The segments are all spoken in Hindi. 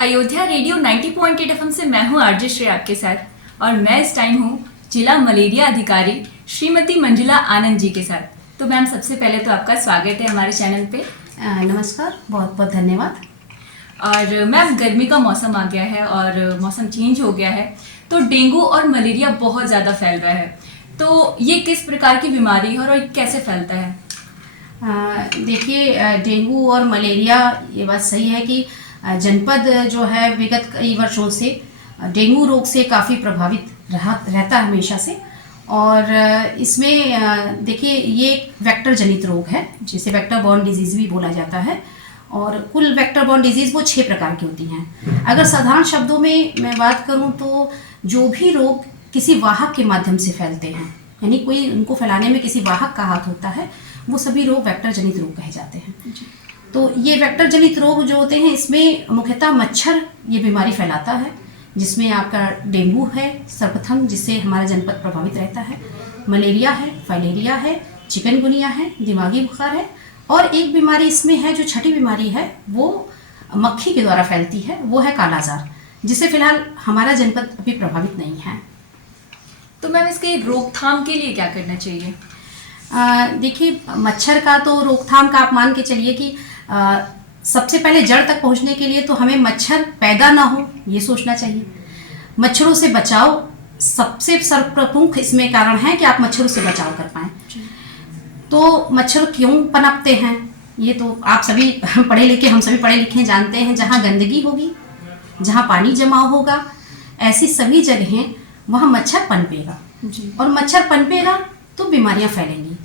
अयोध्या रेडियो 90.8 एफएम से मैं हूं आरजे श्रेया आपके साथ और मैं इस टाइम हूं जिला मलेरिया अधिकारी श्रीमती मंजुला आनंद जी के साथ। तो मैम सबसे पहले तो आपका स्वागत है हमारे चैनल पे। नमस्कार, बहुत बहुत धन्यवाद। और मैम गर्मी का मौसम आ गया है और मौसम चेंज हो गया है तो डेंगू और मलेरिया बहुत ज़्यादा फैल रहा है। तो ये किस प्रकार की बीमारी है और कैसे फैलता है? देखिए, डेंगू और मलेरिया, ये बात सही है कि जनपद जो है विगत कई वर्षों से डेंगू रोग से काफ़ी प्रभावित रहता है हमेशा से। और इसमें देखिए, ये एक वेक्टर जनित रोग है जिसे वेक्टर बॉर्न डिजीज़ भी बोला जाता है। और कुल वेक्टर बॉर्न डिजीज़ वो 6 प्रकार की होती हैं। अगर साधारण शब्दों में मैं बात करूं तो जो भी रोग किसी वाहक के माध्यम से फैलते हैं, यानी कोई उनको फैलाने में किसी वाहक का हाथ होता है, वो सभी रोग वेक्टर जनित रोग कहे जाते हैं। तो ये वेक्टर जनित रोग जो होते हैं, इसमें मुख्यतः मच्छर ये बीमारी फैलाता है, जिसमें आपका डेंगू है सर्वप्रथम, जिससे हमारा जनपद प्रभावित रहता है। मलेरिया है, फाइलेरिया है, चिकनगुनिया है, दिमागी बुखार है, और एक बीमारी इसमें है जो छठी बीमारी है, वो मक्खी के द्वारा फैलती है, वो है कालाजार, जिससे फिलहाल हमारा जनपद अभी प्रभावित नहीं है। तो मैम इसके रोकथाम के लिए क्या करना चाहिए? देखिए, मच्छर का तो रोकथाम का आप मान के चलिए कि सबसे पहले जड़ तक पहुंचने के लिए तो हमें मच्छर पैदा ना हो ये सोचना चाहिए। मच्छरों से बचाव सबसे सर्वप्रमुख इसमें कारण है कि आप मच्छरों से बचाव कर पाएं। तो मच्छर क्यों पनपते हैं, ये तो आप सभी पढ़े लिखे, हम सभी पढ़े लिखे जानते हैं। जहाँ गंदगी होगी, जहाँ पानी जमा होगा, ऐसी सभी जगहें वहाँ मच्छर पनपेगा। और मच्छर पनपेगा तो बीमारियां फैलेंगी।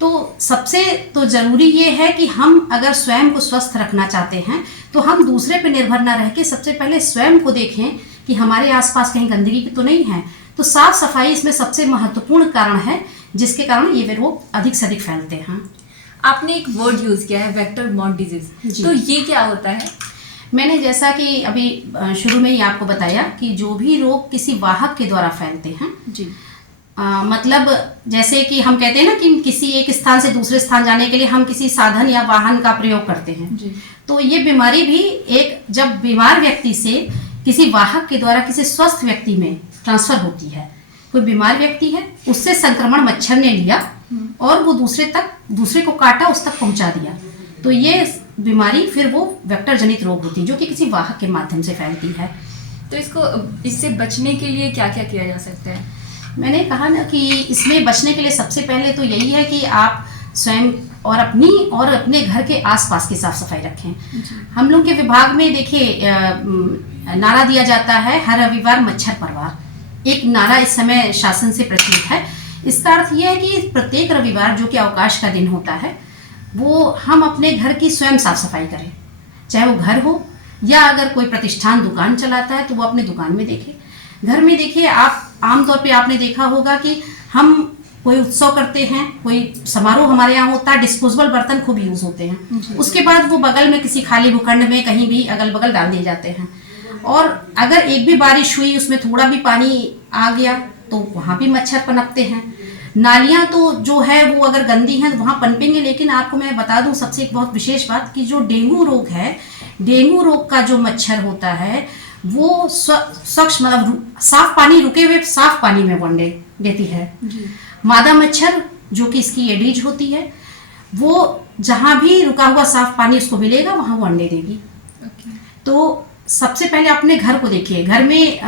तो सबसे तो ज़रूरी ये है कि हम अगर स्वयं को स्वस्थ रखना चाहते हैं तो हम दूसरे पे निर्भर ना रह के सबसे पहले स्वयं को देखें कि हमारे आसपास कहीं गंदगी तो नहीं है। तो साफ सफाई इसमें सबसे महत्वपूर्ण कारण है, जिसके कारण ये रोग अधिक से अधिक फैलते हैं। आपने एक वर्ड यूज़ किया है वेक्टर बॉर्न डिजीज, तो ये क्या होता है? मैंने जैसा कि अभी शुरू में ही आपको बताया कि जो भी रोग किसी वाहक के द्वारा फैलते हैं जी, मतलब जैसे कि हम कहते हैं ना कि किसी एक स्थान से दूसरे स्थान जाने के लिए हम किसी साधन या वाहन का प्रयोग करते हैं जी। तो ये बीमारी भी एक जब बीमार व्यक्ति से किसी वाहक के द्वारा किसी स्वस्थ व्यक्ति में ट्रांसफर होती है। कोई बीमार व्यक्ति है, उससे संक्रमण मच्छर ने लिया और वो दूसरे को काटा, उस तक पहुंचा दिया, तो ये बीमारी फिर वो वेक्टर जनित रोग होती है जो कि किसी वाहक के माध्यम से फैलती है। तो इससे बचने के लिए क्या क्या किया जा सकता है? मैंने कहा ना कि इसमें बचने के लिए सबसे पहले तो यही है कि आप स्वयं और अपनी और अपने घर के आसपास की साफ सफाई रखें। हम लोग के विभाग में देखिए नारा दिया जाता है, हर रविवार मच्छर परवार। एक नारा इस समय शासन से प्रचलित है। इसका अर्थ यह है कि प्रत्येक रविवार जो कि अवकाश का दिन होता है, वो हम अपने घर की स्वयं साफ सफाई करें, चाहे वो घर हो या अगर कोई प्रतिष्ठान दुकान चलाता है तो वो अपने दुकान में देखे। घर में देखिए, आप आमतौर पे आपने देखा होगा कि हम कोई उत्सव करते हैं, कोई समारोह हमारे यहाँ होता है, डिस्पोजेबल बर्तन खूब यूज होते हैं। उसके बाद वो बगल में किसी खाली भूखंड में कहीं भी अगल बगल डाल दिए जाते हैं। और अगर एक भी बारिश हुई, उसमें थोड़ा भी पानी आ गया तो वहाँ भी मच्छर पनपते हैं। नालियाँ तो जो है वो अगर गंदी हैं तो वहाँ पनपेंगे। लेकिन आपको मैं बता दूँ सबसे एक बहुत विशेष बात कि जो डेंगू रोग है, डेंगू रोग का जो मच्छर होता है वो स्वच्छ मतलब साफ पानी, रुके हुए साफ पानी में अंडे देती है। मादा मच्छर जो कि इसकी एडीज होती है, वो जहां भी रुका हुआ साफ पानी उसको मिलेगा वहां वो अंडे देगी। तो सबसे पहले अपने घर को देखिए। घर में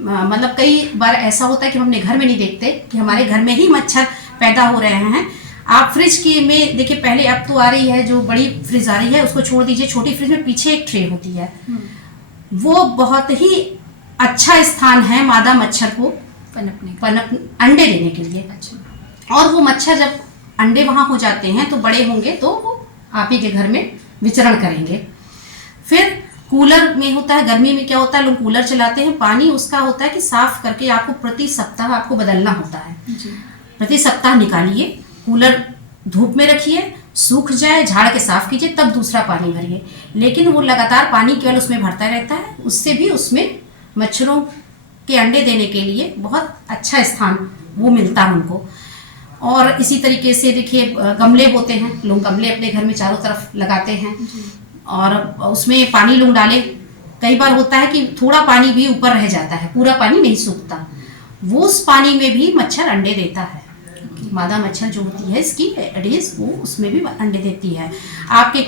मतलब कई बार ऐसा होता है कि हम अपने घर में नहीं देखते कि हमारे घर में ही मच्छर पैदा हो रहे हैं। आप फ्रिज की में देखिए, पहले अब तो आ रही है जो बड़ी फ्रिज आ रही है, उसको छोड़ दीजिए। छोटी फ्रिज में पीछे एक ट्रे होती है, वो बहुत ही अच्छा स्थान है मादा मच्छर को अंडे देने के लिए। अच्छा। और वो मच्छर जब अंडे वहां हो जाते हैं तो बड़े होंगे तो वो आप ही के घर में विचरण करेंगे। फिर कूलर में होता है, गर्मी में क्या होता है, लोग कूलर चलाते हैं, पानी उसका होता है कि साफ करके आपको प्रति सप्ताह आपको बदलना होता है। प्रति सप्ताह निकालिए, कूलर धूप में रखिए, सूख जाए, झाड़ के साफ कीजिए, तब दूसरा पानी भरिए। लेकिन वो लगातार पानी केवल उसमें भरता रहता है, उससे भी उसमें मच्छरों के अंडे देने के लिए बहुत अच्छा स्थान वो मिलता है उनको। और इसी तरीके से देखिए, गमले होते हैं, लोग गमले अपने घर में चारों तरफ लगाते हैं और उसमें पानी लोग डालें कई बार होता है कि थोड़ा पानी भी ऊपर रह जाता है, पूरा पानी नहीं सूखता, वो उस पानी में भी मच्छर अंडे देता है। मादा मच्छर जो होती है इसकी एडिस, वो उसमें भी अंडे देती है। आपके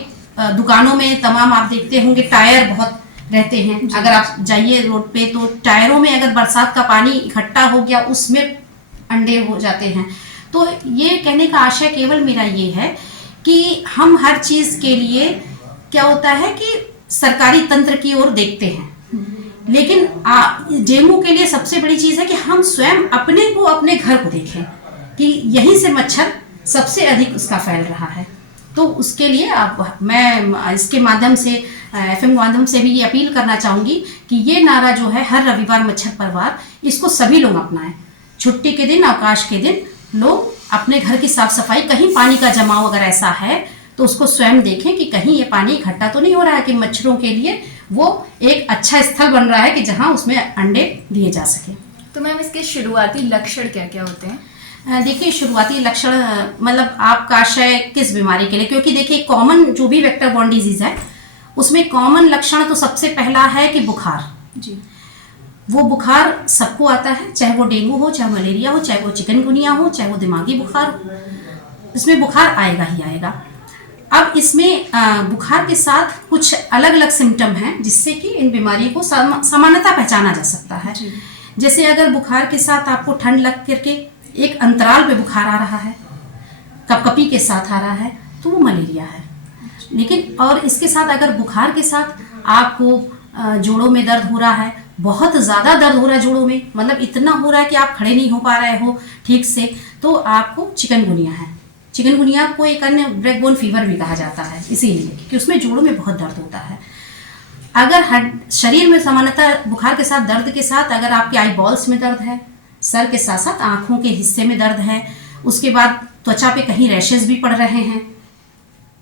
दुकानों में तमाम आप देखते होंगे टायर बहुत रहते हैं, अगर आप जाइए रोड पे तो टायरों में अगर बरसात का पानी इकट्ठा हो गया उसमें अंडे हो जाते हैं। तो ये कहने का आशय केवल मेरा ये है कि हम हर चीज़ के लिए क्या होता है कि सरकारी तंत्र की ओर देखते हैं, लेकिन डेंगू के लिए सबसे बड़ी चीज़ है कि हम स्वयं अपने को, अपने घर को देखें कि यहीं से मच्छर सबसे अधिक उसका फैल रहा है। तो उसके लिए मैं इसके माध्यम से FM माध्यम से भी ये अपील करना चाहूँगी कि ये नारा जो है हर रविवार मच्छर परवार, इसको सभी लोग अपनाएं। छुट्टी के दिन, अवकाश के दिन लोग अपने घर की साफ सफाई, कहीं पानी का जमाव अगर ऐसा है तो उसको स्वयं देखें कि कहीं ये पानी इकट्ठा तो नहीं हो रहा है कि मच्छरों के लिए वो एक अच्छा स्थल बन रहा है कि जहाँ उसमें अंडे दिए जा सके। तो मैम इसके शुरुआती लक्षण क्या क्या होते हैं? देखिए शुरुआती लक्षण मतलब आपका आशय किस बीमारी के लिए, क्योंकि देखिए कॉमन जो भी वेक्टर बॉर्न डिजीज है उसमें कॉमन लक्षण तो सबसे पहला है कि बुखार जी। वो बुखार सबको आता है, चाहे वो डेंगू हो, चाहे मलेरिया हो, चाहे वो चिकनगुनिया हो, चाहे वो दिमागी बुखार हो, इसमें बुखार आएगा ही आएगा। अब इसमें बुखार के साथ कुछ अलग अलग सिम्टम हैं जिससे कि इन बीमारियों को सामान्यतः पहचाना जा सकता है। जैसे अगर बुखार के साथ आपको ठंड लग करके एक अंतराल पे बुखार आ रहा है, कपकपी के साथ आ रहा है, तो वो मलेरिया है। लेकिन और इसके साथ अगर बुखार के साथ आपको जोड़ों में दर्द हो रहा है, बहुत ज़्यादा दर्द हो रहा है जोड़ों में, मतलब इतना हो रहा है कि आप खड़े नहीं हो पा रहे हो ठीक से, तो आपको चिकनगुनिया है। चिकनगुनिया को एक अन्य ब्रेकबोन फीवर भी कहा जाता है, इसीलिए कि उसमें जोड़ों में बहुत दर्द होता है। अगर शरीर में सामान्यतः बुखार के साथ, दर्द के साथ अगर आपके आई बॉल्स में दर्द है, सर के साथ साथ आँखों के हिस्से में दर्द है, उसके बाद त्वचा पे कहीं रैशेज भी पड़ रहे हैं,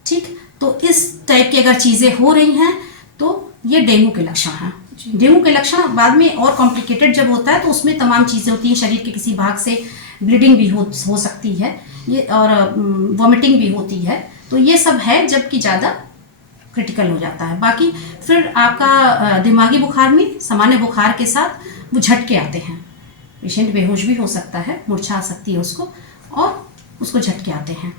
ठीक, तो इस टाइप की अगर चीज़ें हो रही हैं तो ये डेंगू के लक्षण हैं। डेंगू के लक्षण बाद में और कॉम्प्लिकेटेड जब होता है तो उसमें तमाम चीज़ें होती हैं, शरीर के किसी भाग से ब्लीडिंग भी हो सकती है ये, और वॉमिटिंग भी होती है, तो ये सब है जबकि ज़्यादा क्रिटिकल हो जाता है। बाकी फिर आपका दिमागी बुखार में सामान्य बुखार के साथ वो झटके आते हैं, पेशेंट बेहोश भी हो सकता है, मूर्छा आ सकती है उसको, और उसको झटके आते हैं।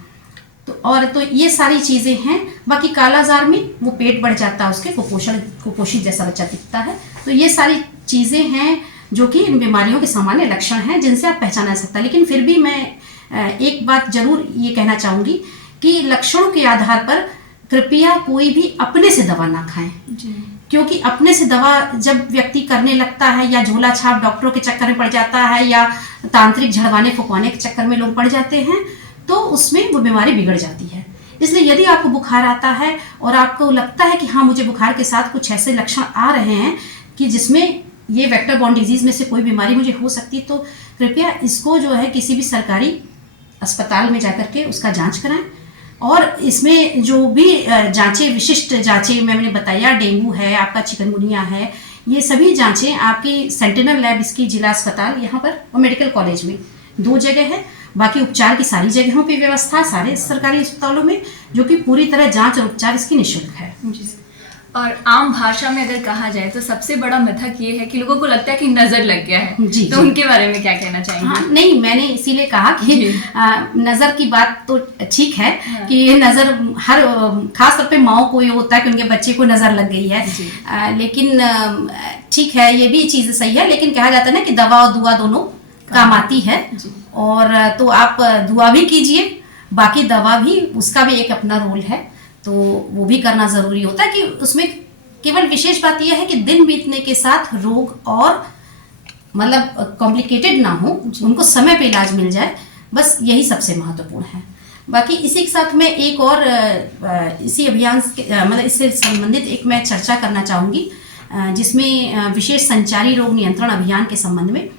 तो ये सारी चीज़ें हैं। बाकी कालाजार में वो पेट बढ़ जाता है, उसके कुपोषित जैसा बच्चा दिखता है। तो ये सारी चीज़ें हैं जो कि इन बीमारियों के सामान्य लक्षण हैं जिनसे आप पहचाना सकता है। लेकिन फिर भी मैं एक बात जरूर ये कहना चाहूँगी कि लक्षणों के आधार पर कृपया कोई भी अपने से दवा ना खाएं, क्योंकि अपने से दवा जब व्यक्ति करने लगता है या झोला छाप डॉक्टरों के चक्कर में पड़ जाता है या तांत्रिक झड़वाने फुकवाने के चक्कर में लोग पड़ जाते हैं, तो उसमें वो बीमारी बिगड़ जाती है। इसलिए यदि आपको बुखार आता है और आपको लगता है कि हाँ मुझे बुखार के साथ कुछ ऐसे लक्षण आ रहे हैं कि जिसमें ये वेक्टर बॉर्न डिजीज में से कोई बीमारी मुझे हो सकती है, तो कृपया इसको जो है किसी भी सरकारी अस्पताल में जाकर के उसका जांच कराएं। और इसमें जो भी जांचें, विशिष्ट जांचें मैंने बताया, डेंगू है, आपका चिकनगुनिया है, ये सभी जांचें आपकी सेंटिनल लैब, इसकी जिला अस्पताल यहाँ पर और मेडिकल कॉलेज में 2 जगह है। बाकी उपचार की सारी जगहों पे व्यवस्था सारे सरकारी अस्पतालों में, जो कि पूरी तरह जांच और उपचार इसकी निःशुल्क है। और आम भाषा में अगर कहा जाए तो सबसे बड़ा मिथक ये है कि लोगों को लगता है कि नजर लग गया है, जी, तो उनके बारे में क्या कहना चाहेंगे? हाँ, नहीं, मैंने इसीलिए कहा कि नज़र की बात तो ठीक है कि नज़र हर खास तौर पे माओ को ये होता है कि उनके बच्चे को नज़र लग गई है, लेकिन ठीक है, ये भी चीज़ सही है, लेकिन कहा जाता है ना कि दवा और दुआ दोनों काम आती है। और तो आप दुआ भी कीजिए, बाकी दवा भी, उसका भी एक अपना रोल है, तो वो भी करना ज़रूरी होता है कि उसमें केवल विशेष बात यह है कि दिन बीतने के साथ रोग और मतलब कॉम्प्लिकेटेड ना हो, उनको समय पे इलाज मिल जाए, बस यही सबसे महत्वपूर्ण है। बाकी इसी के साथ मैं एक और इसी अभियान मतलब इससे संबंधित एक मैं चर्चा करना चाहूँगी, जिसमें विशेष संचारी रोग नियंत्रण अभियान के संबंध में,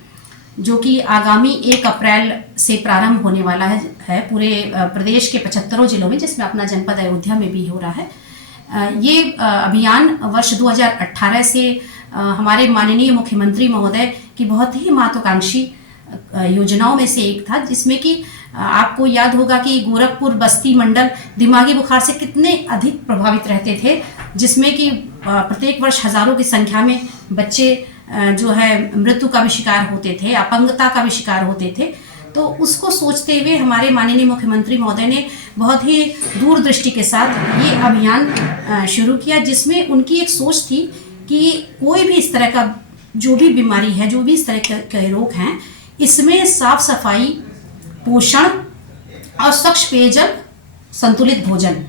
जो कि आगामी 1 अप्रैल से प्रारंभ होने वाला है पूरे प्रदेश के 75 जिलों में, जिसमें अपना जनपद अयोध्या में भी हो रहा है। ये अभियान वर्ष 2018 से हमारे माननीय मुख्यमंत्री महोदय की बहुत ही महत्वाकांक्षी योजनाओं में से एक था, जिसमें कि आपको याद होगा कि गोरखपुर बस्ती मंडल दिमागी बुखार से कितने अधिक प्रभावित रहते थे, जिसमें कि प्रत्येक वर्ष हजारों की संख्या में बच्चे जो है मृत्यु का भी शिकार होते थे, अपंगता का भी शिकार होते थे। तो उसको सोचते हुए हमारे माननीय मुख्यमंत्री महोदय ने बहुत ही दूरदृष्टि के साथ ये अभियान शुरू किया, जिसमें उनकी एक सोच थी कि कोई भी इस तरह का जो भी बीमारी है, जो भी इस तरह के रोग हैं, इसमें साफ सफाई, पोषण और स्वच्छ पेयजल, संतुलित भोजन,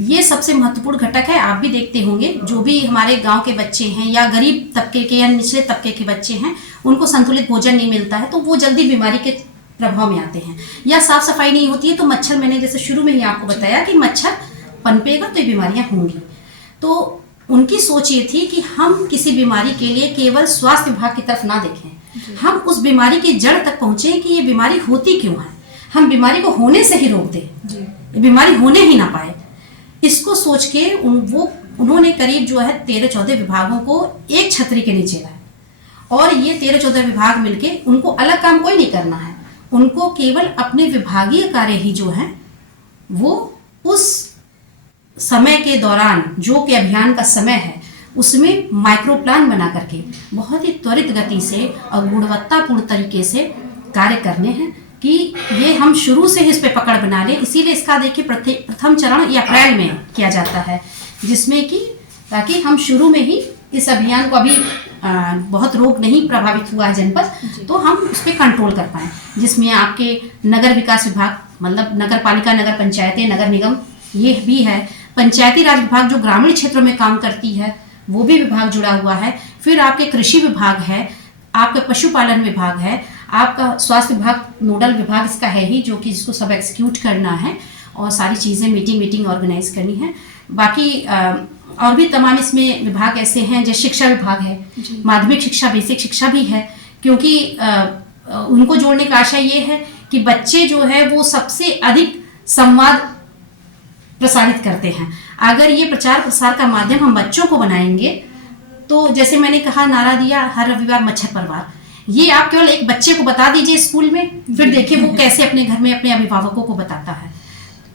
ये सबसे महत्वपूर्ण घटक है। आप भी देखते होंगे जो भी हमारे गांव के बच्चे हैं या गरीब तबके के या निचले तबके के बच्चे हैं, उनको संतुलित भोजन नहीं मिलता है तो वो जल्दी बीमारी के प्रभाव में आते हैं। या साफ सफाई नहीं होती है तो मच्छर, मैंने जैसे शुरू में ही आपको बताया कि मच्छर पनपेगा तो ये बीमारियां होंगी। तो उनकी सोच ये थी कि हम किसी बीमारी के लिए केवल स्वास्थ्य विभाग की तरफ ना देखें, हम उस बीमारी की जड़ तक पहुंचे कि ये बीमारी होती क्यों है, हम बीमारी को होने से ही रोक दें, ये बीमारी होने ही ना पाए। इसको सोच के उन्होंने करीब जो है 13-14 विभागों को एक छतरी के नीचे लाए और ये 13-14 विभाग मिलके, उनको अलग काम कोई नहीं करना है, उनको केवल अपने विभागीय कार्य ही जो है वो उस समय के दौरान, जो कि अभियान का समय है, उसमें माइक्रो प्लान बना करके बहुत ही त्वरित गति से और गुणवत्तापूर्ण तरीके से कार्य करने हैं कि ये हम शुरू से ही इस पे पकड़ बना लें। इसीलिए इसका देखिए प्रथम चरण ये अप्रैल में किया जाता है, जिसमें कि ताकि हम शुरू में ही इस अभियान को, अभी बहुत रोग नहीं प्रभावित हुआ है जनपद, तो हम उस पर कंट्रोल कर पाएँ, जिसमें आपके नगर विकास विभाग, मतलब नगर पालिका, नगर पंचायतें, नगर निगम, ये भी है। पंचायती राज विभाग जो ग्रामीण क्षेत्रों में काम करती है, वो भी विभाग जुड़ा हुआ है। फिर आपके कृषि विभाग है, आपका पशुपालन विभाग है, आपका स्वास्थ्य विभाग नोडल विभाग इसका है ही, जो कि जिसको सब एग्जीक्यूट करना है और सारी चीज़ें मीटिंग ऑर्गेनाइज करनी है। बाकी और भी तमाम इसमें विभाग ऐसे हैं, जैसे शिक्षा विभाग है, माध्यमिक शिक्षा, बेसिक शिक्षा भी है, क्योंकि उनको जोड़ने का आशय ये है कि बच्चे जो है वो सबसे अधिक संवाद प्रसारित करते हैं। अगर ये प्रचार प्रसार का माध्यम हम बच्चों को बनाएंगे, तो जैसे मैंने कहा, नारा दिया हर रविवार मच्छर परवार, ये आप केवल एक बच्चे को बता दीजिए स्कूल में, फिर देखिए वो कैसे अपने घर में अपने अभिभावकों को बताता है।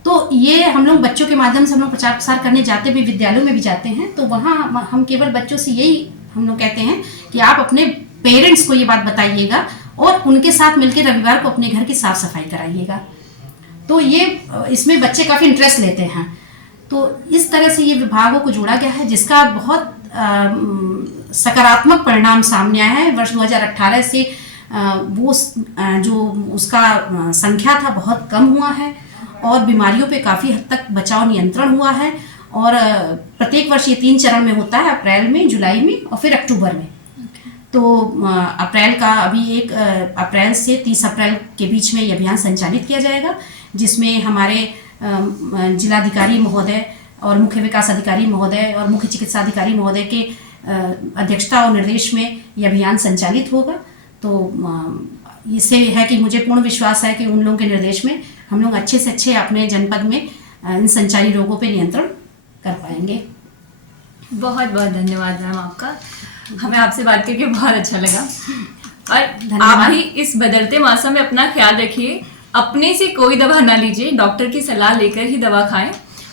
तो ये हम लोग बच्चों के माध्यम से हम लोग प्रचार प्रसार करने जाते भी, विद्यालयों में भी जाते हैं, तो वहाँ हम केवल बच्चों से यही हम लोग कहते हैं कि आप अपने पेरेंट्स को ये बात बताइएगा और उनके साथ मिलकर रविवार को अपने घर की साफ सफाई कराइएगा। तो ये इसमें बच्चे काफ़ी इंटरेस्ट लेते हैं। तो इस तरह से ये विभागों को जोड़ा गया है, जिसका बहुत सकारात्मक परिणाम सामने आया है। वर्ष 2018 से वो जो उसका संख्या था बहुत कम हुआ है और बीमारियों पे काफ़ी हद तक बचाव, नियंत्रण हुआ है। और प्रत्येक वर्ष ये 3 चरण में होता है, अप्रैल में, जुलाई में और फिर अक्टूबर में। तो अप्रैल का अभी 1 अप्रैल से 30 अप्रैल के बीच में ये अभियान संचालित किया जाएगा, जिसमें हमारे जिलाधिकारी महोदय और मुख्य विकास अधिकारी महोदय और मुख्य चिकित्सा अधिकारी महोदय के अध्यक्षता और निर्देश में ये अभियान संचालित होगा। तो इससे है कि मुझे पूर्ण विश्वास है कि उन लोगों के निर्देश में हम लोग अच्छे से अच्छे अपने जनपद में इन संचारी रोगों पे नियंत्रण कर पाएंगे। बहुत बहुत धन्यवाद मैम आपका, हमें आपसे बात करके बहुत अच्छा लगा। और आप भी इस बदलते मौसम में अपना ख्याल रखिए, अपने से कोई दवा ना लीजिए, डॉक्टर की सलाह लेकर ही दवा खाएं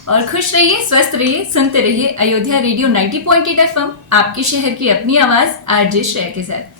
और खुश रहिए, स्वस्थ रहिए। सुनते रहिए अयोध्या रेडियो 90.8 FM, आपके शहर की अपनी आवाज़, आरजे श्रेया के साथ।